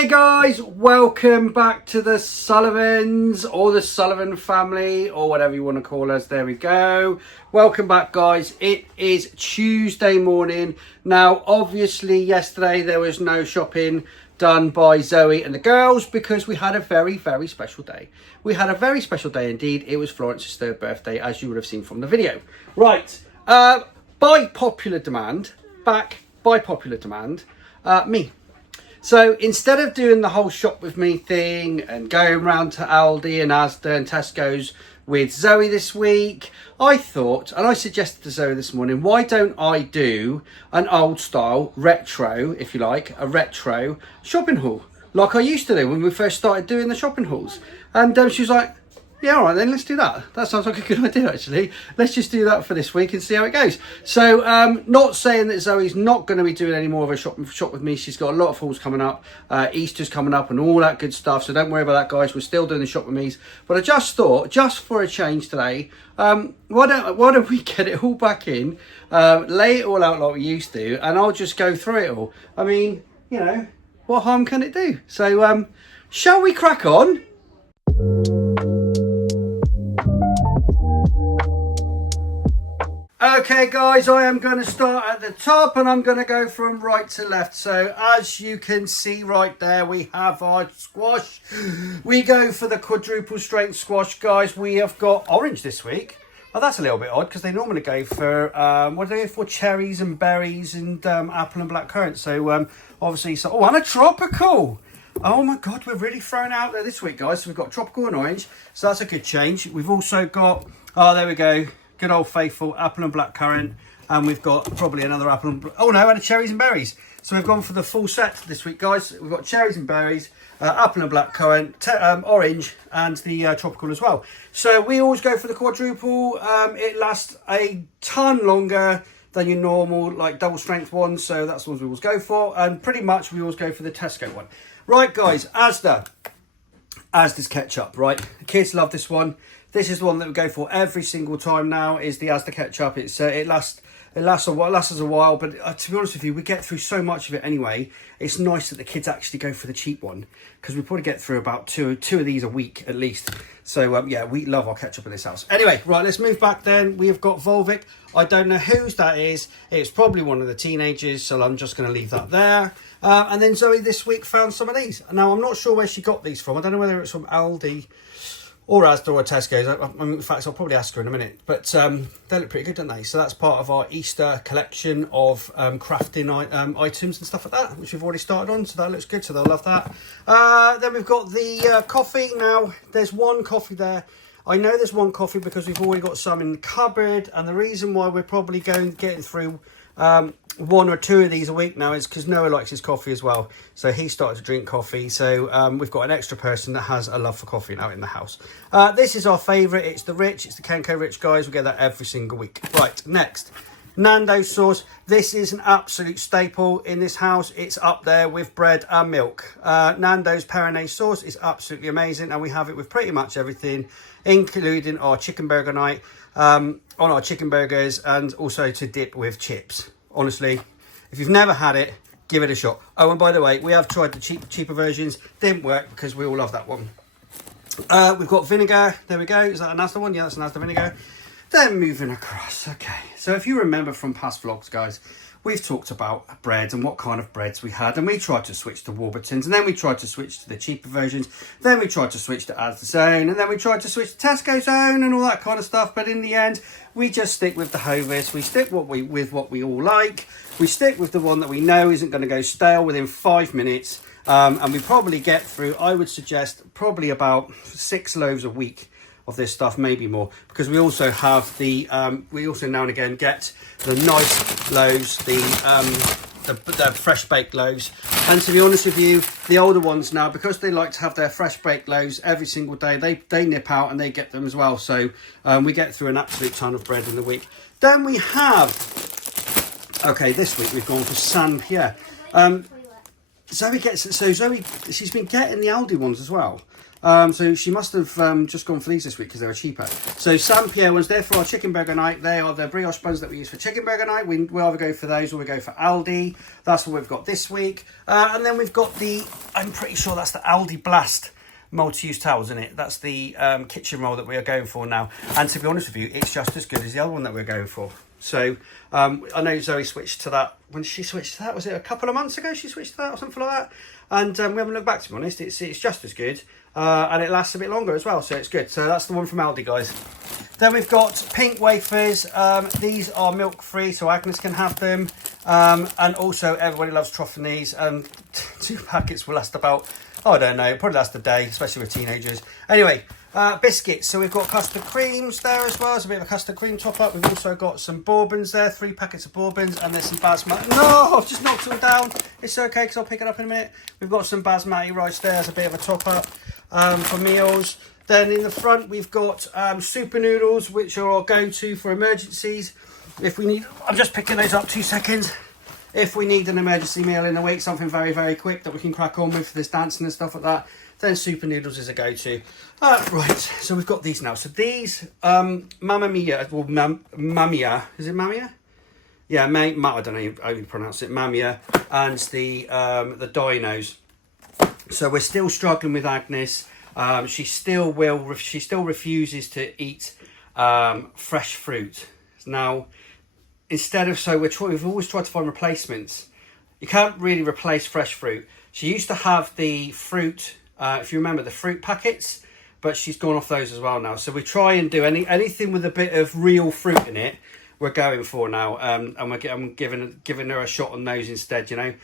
Hey guys, welcome back to the Sullivans or the Sullivan family or whatever you want to call us. There we go. Welcome back guys. It is Tuesday morning. Now obviously yesterday there was no shopping done by Zoe and the girls because we had a very special day. We had a very special day indeed. It was Florence's third birthday, as you would have seen from the video. Right, by popular demand, me. So instead of doing the whole shop with me thing and going around to Aldi and Asda and Tesco's with Zoe this week, I thought, and I suggested to Zoe this morning, why don't I do an old style retro, if you like, a retro shopping haul like I used to do when we first started doing the shopping hauls. And she was like, yeah, all right then, let's do that. That sounds like a good idea actually. Let's just do that for this week and see how it goes. So not saying that Zoe's not going to be doing any more of a shop with me. She's got a lot of hauls coming up. Easter's coming up and all that good stuff. So don't worry about that guys. We're still doing the shop with me's. But I just thought, just for a change today, why don't we get it all back in, lay it all out like we used to, and I'll just go through it all. I mean, you know, what harm can it do? So shall we crack on? Okay guys, I am going to start at the top and I'm going to go from right to left. So as you can see right there, we have our squash. We go for the quadruple strength squash, guys. We have got orange this week. Oh, that's a little bit odd because they normally go for, what do they go for? Cherries and berries and apple and black currant. So obviously, oh, and a tropical. Oh my God, we're really thrown out there this week, guys. So we've got tropical and orange. So that's a good change. We've also got, oh, there we go. Good old faithful apple and black currant, and we've got probably another apple and and a cherries and berries. So we've gone for the full set this week, guys. We've got cherries and berries, apple and black currant, orange, and the tropical as well. So we always go for the quadruple. It lasts a ton longer than your normal like double strength one, so that's the ones we always go for. And pretty much we always go for the Tesco one. Right, guys, Asda's ketchup. Right, the kids love this one. This is the one that we go for every single time now, is the Asda ketchup. It's it lasts a while, lasts us a while, but to be honest with you, we get through so much of it anyway. It's nice that the kids actually go for the cheap one because we probably get through about two of these a week at least. So yeah, we love our ketchup in this house. Anyway, right, let's move back then. We have got Volvic. I don't know whose that is. It's probably one of the teenagers, so I'm just going to leave that there. And then Zoe this week found some of these. Now, I'm not sure where she got these from. I don't know whether it's from Aldi or Asda or Tesco's. I mean, in fact, I'll probably ask her in a minute. But they look pretty good, don't they? So that's part of our Easter collection of crafting items and stuff like that, which we've already started on. So that looks good. So they'll love that. Then we've got the coffee. Now, there's one coffee there. I know there's one coffee because we've already got some in the cupboard. And the reason why we're probably getting through one or two of these a week now is because Noah likes his coffee as well, so he started to drink coffee. So we've got an extra person that has a love for coffee now in the house. This is our favourite. It's the Rich. It's the Kenko Rich, guys. We get that every single week. Right, next, Nando's sauce. This is an absolute staple in this house. It's up there with bread and milk. Nando's Perinay sauce is absolutely amazing, and we have it with pretty much everything, including our chicken burger night, on our chicken burgers, and also to dip with chips. Honestly, if you've never had it, give it a shot. Oh, and by the way, we have tried the cheaper versions. Didn't work because we all love that one. We've got vinegar. There we go. Is that an Asda one? Yeah, that's an Asda vinegar. Then moving across. Okay. So if you remember from past vlogs, guys, we've talked about bread and what kind of breads we had. And we tried to switch to Warburton's. And then we tried to switch to the cheaper versions. Then we tried to switch to Asda's own. And then we tried to switch to Tesco's own and all that kind of stuff. But in the end, we just stick with the Hovis. We stick with what we all like. We stick with the one that we know isn't going to go stale within 5 minutes. And we probably get through, I would suggest, probably about 6 loaves a week of this stuff, maybe more, because we also have the we also now and again get the nice loaves, the fresh baked loaves. And to be honest with you, the older ones now, because they like to have their fresh baked loaves every single day, they nip out and they get them as well. So we get through an absolute ton of bread in the week. Then we have, okay, this week we've gone for San Pierre. Zoe, she's been getting the Aldi ones as well. So she must have just gone for these this week because they were cheaper. So San Pierre ones, they're for our chicken burger night. They are the brioche buns that we use for chicken burger night. We either go for those or we go for Aldi. That's what we've got this week. And then we've got I'm pretty sure that's the Aldi Blast multi-use towels, isn't it? That's the kitchen roll that we are going for now. And to be honest with you, it's just as good as the other one that we're going for. So I know Zoe switched to that. When she switched to that, was it a couple of months ago she switched to that or something like that? And we haven't looked back, to be honest. It's just as good. And it lasts a bit longer as well, so it's good. So that's the one from Aldi, guys. Then we've got pink wafers. These are milk-free, so Agnes can have them. And also, everybody loves troughing these. 2 packets will last about, I don't know, probably last a day, especially with teenagers. Anyway, biscuits. So we've got custard creams there as well. It's a bit of a custard cream top-up. We've also got some bourbons there, 3 packets of bourbons, and there's some basmati. No, I've just knocked them down. It's okay, because I'll pick it up in a minute. We've got some basmati rice there as a bit of a top-up for meals. Then in the front, we've got super noodles, which are our go-to for emergencies. If we need, I'm just picking those up, 2 seconds. If we need an emergency meal in the week, something very, very quick that we can crack on with for this dancing and stuff like that, then super noodles is a go-to. Right, so we've got these now. So these, Mamma Mia, well, Mamia, is it Mamia? Yeah, I don't know how you pronounce it, Mamia, and the dinos. So we're still struggling with Agnes. She still refuses to eat fresh fruit. Now, instead of, so we've always tried to find replacements. You can't really replace fresh fruit. She used to have the fruit, if you remember, the fruit packets, but she's gone off those as well now. So we try and do anything with a bit of real fruit in it, we're going for now. And I'm giving her a shot on those instead, you know.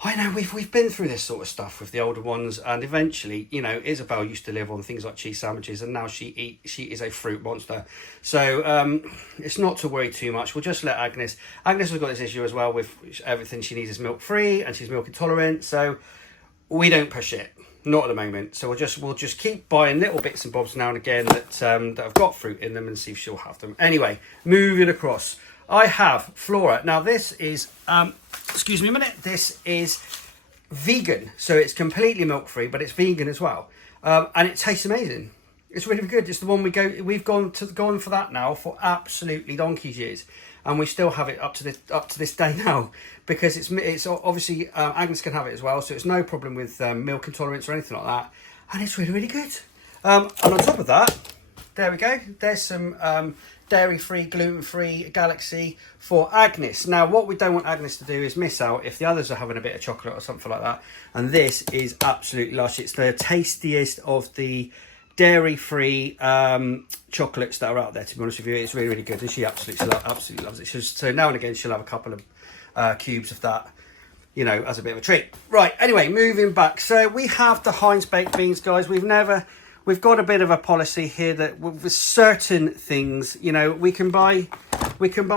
I know we've been through this sort of stuff with the older ones, and eventually, you know, Isabel used to live on things like cheese sandwiches, and now she is a fruit monster. So it's not to worry too much. We'll just let Agnes. Agnes has got this issue as well with everything she needs is milk free, and she's milk intolerant. So we don't push it, not at the moment. So we'll just keep buying little bits and bobs now and again that have got fruit in them, and see if she'll have them. Anyway, moving across. I have Flora. Now this is, excuse me a minute, this is vegan. So it's completely milk-free, but it's vegan as well. And it tastes amazing. It's really good. It's the one we've gone for that now for absolutely donkey's years. And we still have it up to this day now, because it's obviously, Agnes can have it as well. So it's no problem with milk intolerance or anything like that. And it's really, really good. And on top of that, there we go. There's some dairy-free, gluten-free Galaxy for Agnes. Now, what we don't want Agnes to do is miss out if the others are having a bit of chocolate or something like that. And this is absolutely lush. It's the tastiest of the dairy-free chocolates that are out there, to be honest with you. It's really, really good. And she absolutely loves it. So now and again, she'll have a couple of cubes of that, you know, as a bit of a treat. Right, anyway, moving back. So we have the Heinz baked beans, guys. We've got a bit of a policy here that with certain things, you know, we can buy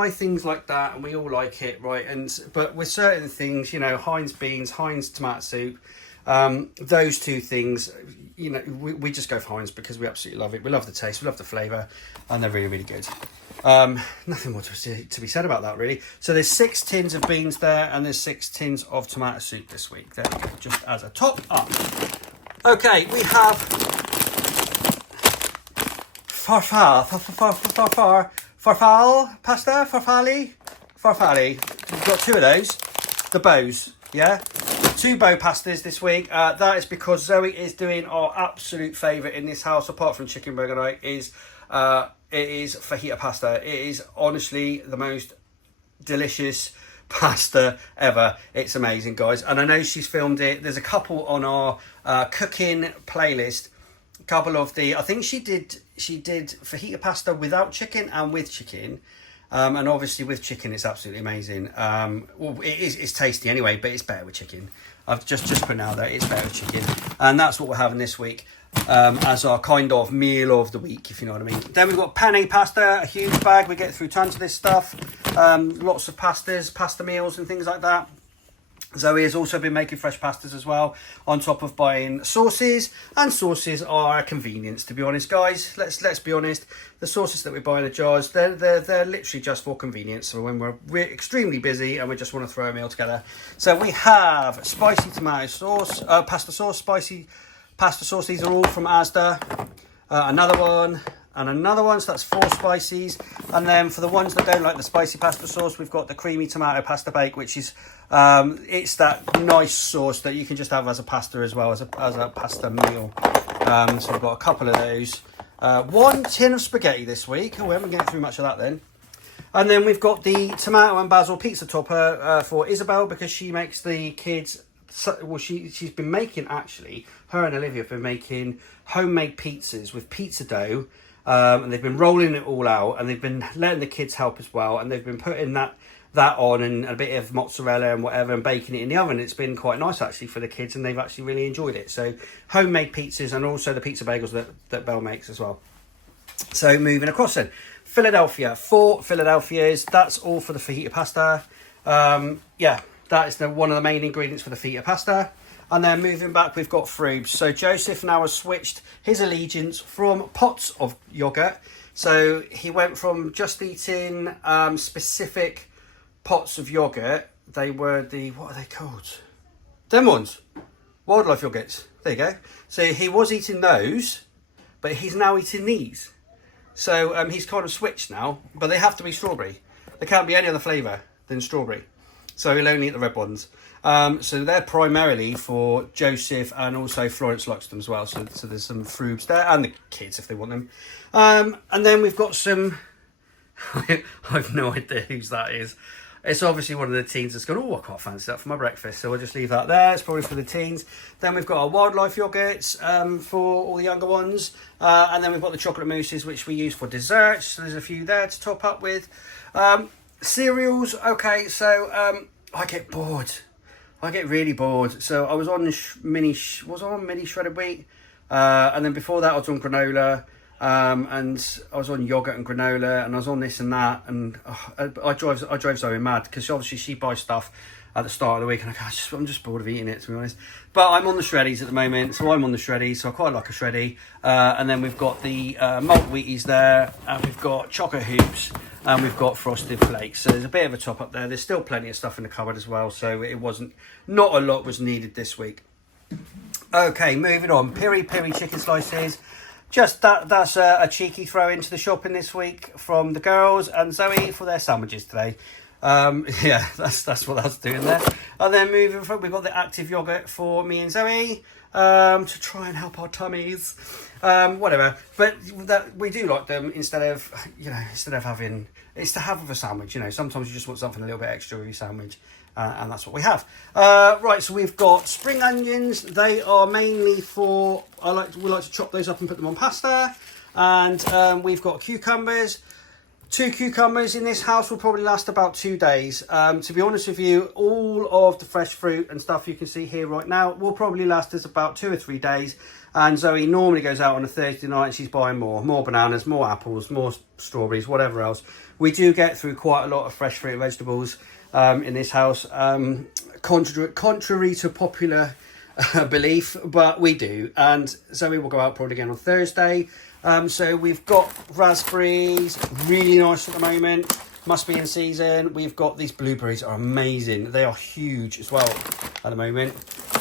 things like that and we all like it, right? But with certain things, you know, Heinz beans, Heinz tomato soup, those two things, you know, we just go for Heinz because we absolutely love it. We love the taste, we love the flavour, and they're really, really good. Nothing more to be said about that, really. So there's 6 tins of beans there, and there's 6 tins of tomato soup this week. There we go, just as a top up. Okay, we have farfalle. We've got 2 of those. The bows, yeah? 2 bow pastas this week. That is because Zoe is doing our absolute favourite in this house, apart from chicken burger night, it is fajita pasta. It is honestly the most delicious pasta ever. It's amazing, guys. And I know she's filmed it. There's a couple on our cooking playlist. Couple of I think she did fajita pasta without chicken and with chicken, and obviously with chicken it's absolutely amazing. Well, it's tasty anyway, but it's better with chicken. I've just put out there it's better with chicken, and that's what we're having this week as our kind of meal of the week, if you know what I mean. Then we've got penne pasta, a huge bag. We get through tons of this stuff, lots of pasta meals and things like that. Zoe has also been making fresh pastas as well, on top of buying sauces, and sauces are a convenience, to be honest, guys. Let's be honest. The sauces that we buy in the jars, they're literally just for convenience. So when we're extremely busy and we just want to throw a meal together. So we have spicy tomato sauce, pasta sauce, spicy pasta sauce. These are all from Asda. Another one and another one, so that's 4 spices. And then for the ones that don't like the spicy pasta sauce, we've got the creamy tomato pasta bake, which is it's that nice sauce that you can just have as a pasta as well, as a pasta meal. So we've got a couple of those. 1 tin of spaghetti this week. Oh, we haven't getting through much of that then. And then we've got the tomato and basil pizza topper for Isabel, because she makes the kids. Well, she's been making, actually, her and Olivia have been making homemade pizzas with pizza dough, and they've been rolling it all out, and they've been letting the kids help as well, and they've been putting that on and a bit of mozzarella and whatever, and baking it in the oven. It's been quite nice actually for the kids, and they've actually really enjoyed it. So homemade pizzas, and also the pizza bagels that Belle makes as well. So moving across then, Philadelphia, 4 Philadelphias. That's all for the fajita pasta. Yeah, that is one of the main ingredients for the fajita pasta. And then moving back, we've got Frubes. So Joseph now has switched his allegiance from pots of yoghurt. So he went from just eating specific pots of yoghurt. They were what are they called? Them ones. Wildlife yogurts. There you go. So he was eating those, but he's now eating these. So he's kind of switched now, but they have to be strawberry. There can't be any other flavour than strawberry. So he'll only eat the red ones. So they're primarily for Joseph, and also Florence likes them as well. So there's some Frubes there, and the kids if they want them. And then we've got some... I've no idea whose that is. It's obviously one of the teens that's gone, oh, I can't fancy that for my breakfast. So we'll just leave that there. It's probably for the teens. Then we've got our wildlife yogurts for all the younger ones. And then we've got the chocolate mousses, which we use for desserts. So there's a few there to top up with. Cereals. Okay, so I get bored. I get really bored. So I was on mini shredded wheat. And then before that I was on granola. And I was on yogurt and granola, and I was on this and that, and I drove Zoe mad, because obviously she buys stuff at the start of the week, and I'm just bored of eating it, to be honest. But I'm on the shreddies at the moment, so I'm on the shreddies, so I quite like a shreddy. And then we've got the malt wheaties there, and we've got chocolate hoops, and we've got frosted flakes. So there's a bit of a top up there. There's still plenty of stuff in the cupboard as well, so not a lot was needed this week. Okay, moving on. Piri piri chicken slices. Just that's a cheeky throw into the shopping this week from the girls and Zoe for their sandwiches today. Yeah, that's what that's doing there. And then moving forward, we've got the active yogurt for me and Zoe to try and help our tummies. Whatever, but that we do like them instead of having, it's to have with a sandwich. Sometimes you just want something a little bit extra with your sandwich. And that's what we have. Right, so we've got spring onions. They are mainly for, we like to chop those up and put them on pasta. And we've got cucumbers. 2 cucumbers in this house will probably last about 2 days. To be honest with you, all of the fresh fruit and stuff you can see here right now will probably last us about 2 or 3 days. And Zoe normally goes out on a Thursday night and she's buying more bananas, more apples, more strawberries, whatever else. We do get through quite a lot of fresh fruit and vegetables in this house, contrary to popular belief, but we do. And Zoe will go out probably again on Thursday. So we've got raspberries, really nice at the moment, must be in season. We've got these blueberries, are amazing. They are huge as well at the moment.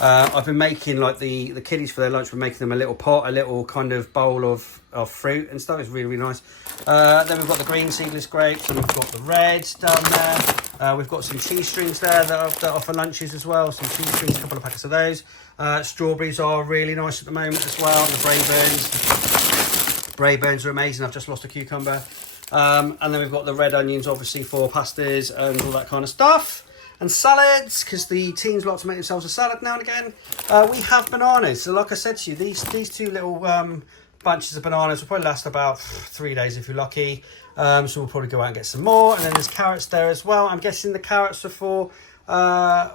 I've been making, like, the kiddies for their lunch, we're making them a little pot, a little kind of bowl of fruit and stuff. It's really, really nice. Then we've got the green seedless grapes, and we've got the reds down there. We've got some cheese strings there that are for lunches as well. Some cheese strings, a couple of packets of those. Strawberries are really nice at the moment as well. The Brayburns are amazing. I've just lost a cucumber. And then we've got the red onions, obviously, for pastas and all that kind of stuff. And salads, because the teens like to make themselves a salad now and again. We have bananas. So like I said to you, these 2 little bunches of bananas will probably last about 3 days if you're lucky. So we'll probably go out and get some more. And then there's carrots there as well. I'm guessing the carrots are for...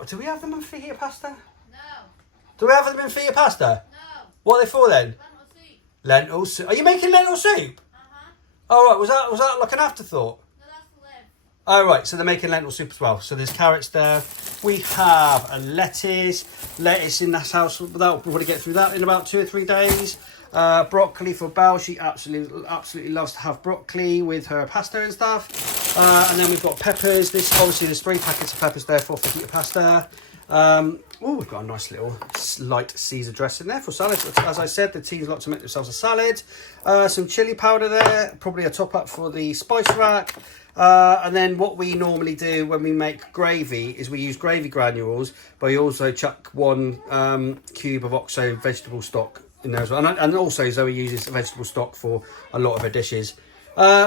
do we have them in fajita pasta? No. Do we have them in fajita pasta? No. What are they for then? Lentil soup. Lentil soup. Are you making lentil soup? Uh-huh. Oh, right. Was that like an afterthought? No, that's the lid. Oh, right, so they're making lentil soup as well. So there's carrots there. We have a lettuce in this house. We'll probably get through that in about 2 or 3 days. Broccoli for Belle. She absolutely loves to have broccoli with her pasta and stuff. And then we've got peppers. Obviously there's 3 packets of peppers there for fajita pasta. We've got a nice little light Caesar dressing there for salad. As I said, the teams like to make themselves a salad. Some chili powder there, probably a top up for the spice rack. And then what we normally do when we make gravy is we use gravy granules, but we also chuck 1 cube of OXO vegetable stock in there as well. And also Zoe uses vegetable stock for a lot of her dishes.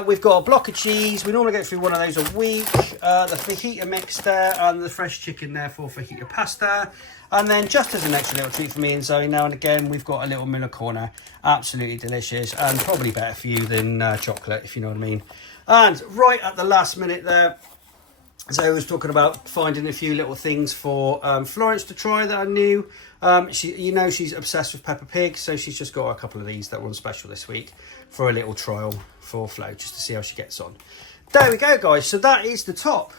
We've got a block of cheese. We normally get through 1 of those a week. The fajita mix there and the fresh chicken there for fajita pasta. And then just as an extra little treat for me and Zoe now and again, we've got a little Miller Corner. Absolutely delicious and probably better for you than chocolate, if you know what I mean. And right at the last minute there, Zoe was talking about finding a few little things for Florence to try that are new. She's obsessed with Peppa Pig, so she's just got a couple of these that were on special this week for a little trial for Flo, just to see how she gets on. There we go, guys. So that is the top.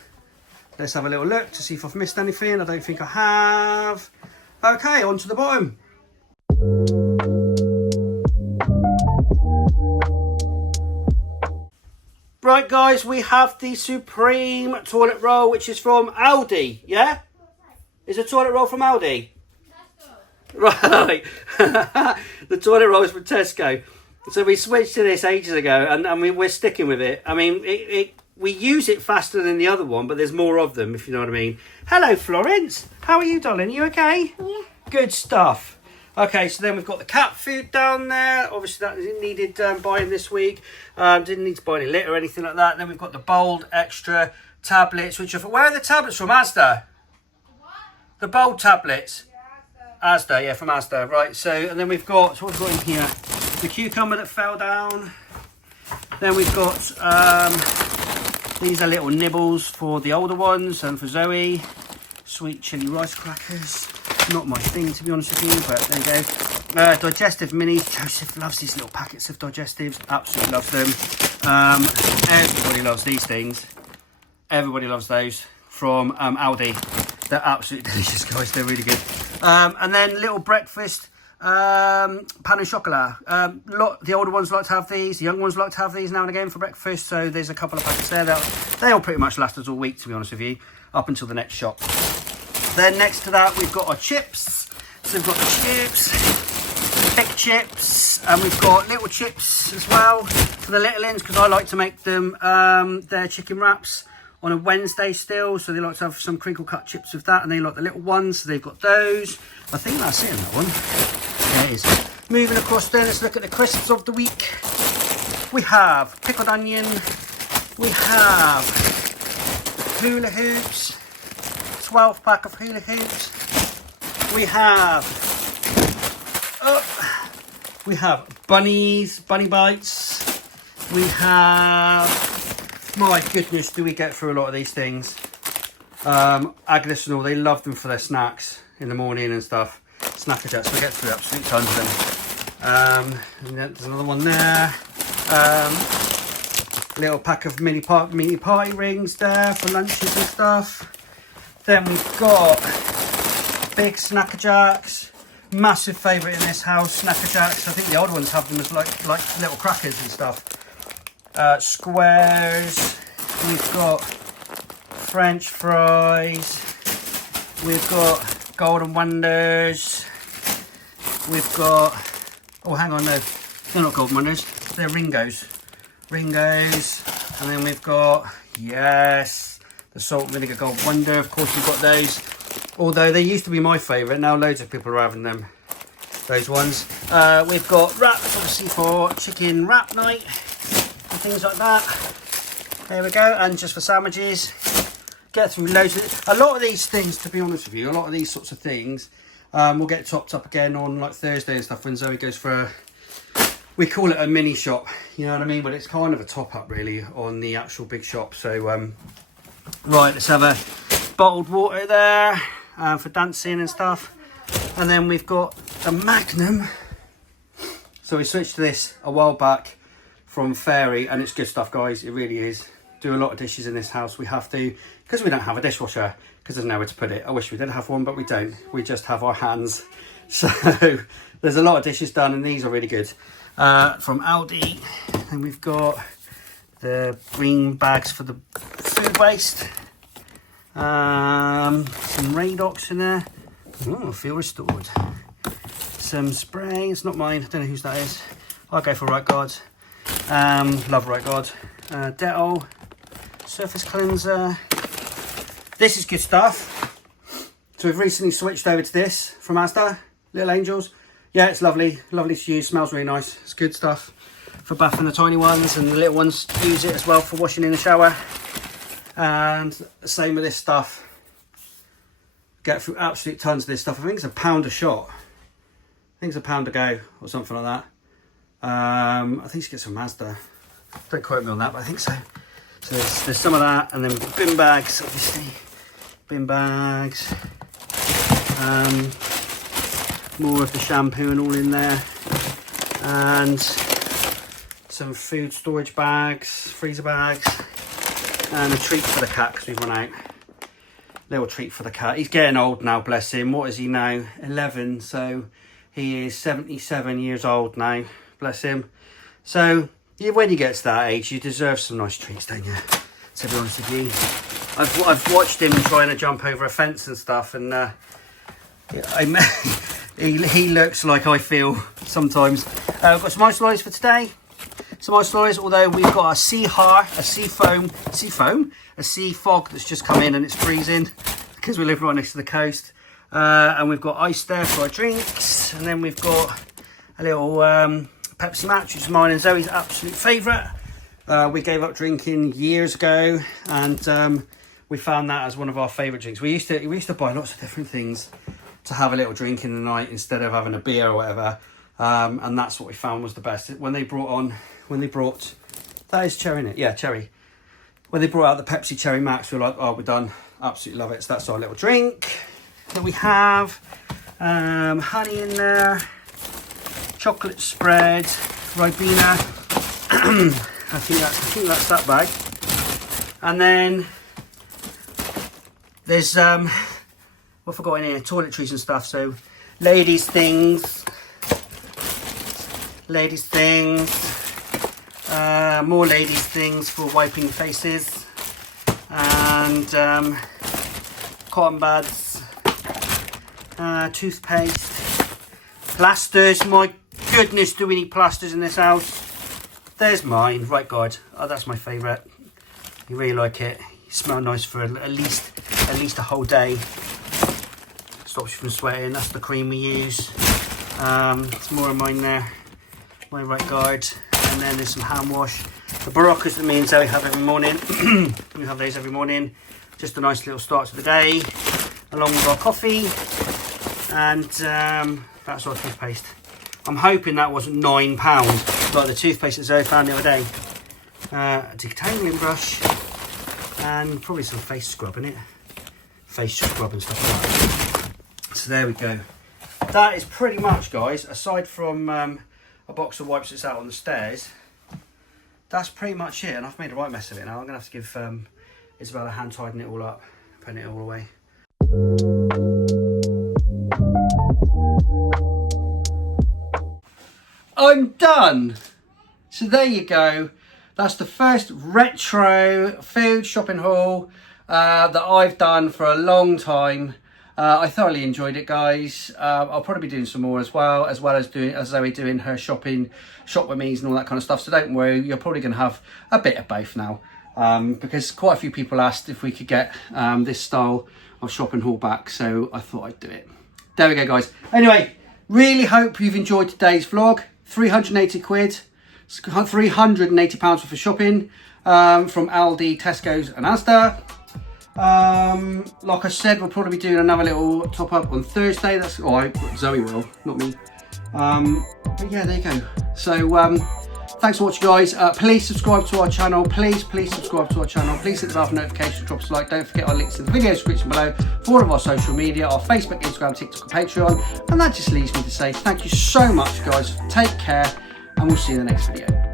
Let's have a little look to see if I've missed anything. I don't think I have. Okay, on to the bottom. Right, guys, we have the Supreme toilet roll, which is from Aldi, yeah? Is a toilet roll from Aldi? Right. The toilet roll is from Tesco. So we switched to this ages ago, and we're sticking with it. I mean, we use it faster than the other one, but there's more of them, if you know what I mean. Hello, Florence. How are you, darling? You okay? Yeah. Good stuff. Okay, so then we've got the cat food down there. Obviously, that needed buying this week. Didn't need to buy any litter or anything like that. Then we've got the bold extra tablets, which are... Where are the tablets from? Asda? What? The bold tablets. Yeah, Asda, yeah, from Asda. Right, so, and then we've got... So what have we got in here? The cucumber that fell down. Then we've got... these are little nibbles for the older ones and for Zoe. Sweet chili rice crackers. Not my thing, to be honest with you, but there you go. Digestive minis. Joseph loves these little packets of digestives. Absolutely loves them. Everybody loves these things. Everybody loves those from Aldi. They're absolutely delicious, guys. They're really good. And then little breakfast pan and chocolat. The older ones like to have these. The young ones like to have these now and again for breakfast. So there's a couple of packets there. They'll pretty much last us all week, to be honest with you, up until the next shop. Then next to that, we've got our chips. So we've got the chips, big chips, and we've got little chips as well for the little ins, because I like to make them their chicken wraps on a Wednesday still. So they like to have some crinkle cut chips with that, and they like the little ones, so they've got those. I think that's it in that one. There it is. Moving across there, let's look at the crisps of the week. We have pickled onion. We have hula hoops. 12 pack of hula hoops. We have bunny bites. We have, my goodness, do we get through a lot of these things. Agnes and all, they love them for their snacks in the morning and stuff. Snacker Jacks, we get through absolute tons of them. And then there's another one there. Little pack of mini party rings there for lunches and stuff. Then we've got big Snacker Jacks. Massive favourite in this house, Snacker Jacks. I think the old ones have them as like little crackers and stuff. Squares. We've got French fries. We've got Golden Wonders. We've got... Oh, hang on, no. They're not Golden Wonders. They're Ringos. And then we've got... Yes... the salt and vinegar Gold Wonder, of course we've got those. Although they used to be my favourite, now loads of people are having them. Those ones. We've got wraps, obviously for chicken wrap night and things like that. There we go, and just for sandwiches. Get through loads of it. A lot of these things, to be honest with you, a lot of these sorts of things will get topped up again on like Thursday and stuff when Zoe goes for a... We call it a mini shop, you know what I mean? But it's kind of a top up really on the actual big shop. So right, let's have a bottled water there for dancing and stuff. And then we've got a Magnum. So we switched to this a while back from Fairy, and it's good stuff, guys. It really is. Do a lot of dishes in this house. We have to, because we don't have a dishwasher, because there's nowhere to put it. I wish we did have one, but we don't. We just have our hands. So there's a lot of dishes done, and these are really good. From Aldi. And we've got the green bags for the food waste. Some Radox in there. Oh, feel restored. Some spray. It's not mine. I don't know whose that is. I'll go for Right Guard. Love Right Guard. Dettol. Surface cleanser. This is good stuff. So we've recently switched over to this from Asda. Little Angels. Yeah, it's lovely. Lovely to use. Smells really nice. It's good stuff for bathing the tiny ones, and the little ones use it as well for washing in the shower. And the same with this stuff. Get through absolute tons of this stuff. I think it's £1 a shot. I think it's £1 a go or something like that. I think you get some Asda. Don't quote me on that, but I think so. So there's some of that, and then we've got bin bags, obviously. Bin bags. More of the shampoo and all in there. And some food storage bags, freezer bags. And a treat for the cat, because we've run out. Little treat for the cat. He's getting old now, bless him. What is he now? 11. So he is 77 years old now, bless him. So when you get to that age, you deserve some nice treats, don't you? To be honest with you. I've watched him trying to jump over a fence and stuff, and he looks like I feel sometimes. I've got some ice lollies for today. Some ice lollies, although we've got a sea fog that's just come in and it's freezing because we live right next to the coast. And we've got ice there for our drinks, and then we've got a little Pepsi Max, which is mine and Zoe's absolute favourite. We gave up drinking years ago, and we found that as one of our favourite drinks. We used to buy lots of different things to have a little drink in the night instead of having a beer or whatever. And that's what we found was the best. When they brought that is cherry in it, yeah, cherry. When they brought out the Pepsi Cherry Max, we were like, oh, we're done. Absolutely love it. So that's our little drink that we have. Honey in there, chocolate spread, Ribena. I think that's that bag. And then there's what have I got in here? Toiletries and stuff. So ladies things, more ladies things for wiping faces, and cotton buds, toothpaste, plasters. My goodness, do we need plasters in this house? There's mine, Right Guard. Oh, that's my favourite. You really like it. You smell nice for at least a whole day. Stops you from sweating. That's the cream we use. There's more of mine there. My Right Guard. And then there's some hand wash. The Barocas that me and Zoe have every morning. We have those every morning. Just a nice little start to the day, along with our coffee. And that's our toothpaste. I'm hoping that wasn't £9, like the toothpaste that Zoe found the other day. A detangling brush, and probably some face scrub in it. Face scrub and stuff like that. So there we go. That is pretty much, guys, aside from a box of wipes that's out on the stairs, that's pretty much it. And I've made a right mess of it now. I'm going to have to give Isabel a hand tidying it all up, putting it all away. I'm done. So there you go. That's the first retro food shopping haul that I've done for a long time. I thoroughly enjoyed it, guys. I'll probably be doing some more as well as Zoe doing her shop with me's and all that kind of stuff. So don't worry, you're probably going to have a bit of both now, because quite a few people asked if we could get this style of shopping haul back. So I thought I'd do it. There we go, guys. Anyway, really hope you've enjoyed today's vlog. 380 quid, £380 worth of shopping from Aldi, Tesco's and Asda. Like I said, we'll probably be doing another little top up on Thursday. That's Zoe will, not me. But yeah, there you go. So thanks for watching, guys. Please subscribe to our channel. Please subscribe to our channel. Please hit the bell for notifications, drop us a like. Don't forget our links in the video description below for all of our social media, our Facebook, Instagram, TikTok and Patreon. And that just leaves me to say thank you so much, guys. Take care, and we'll see you in the next video.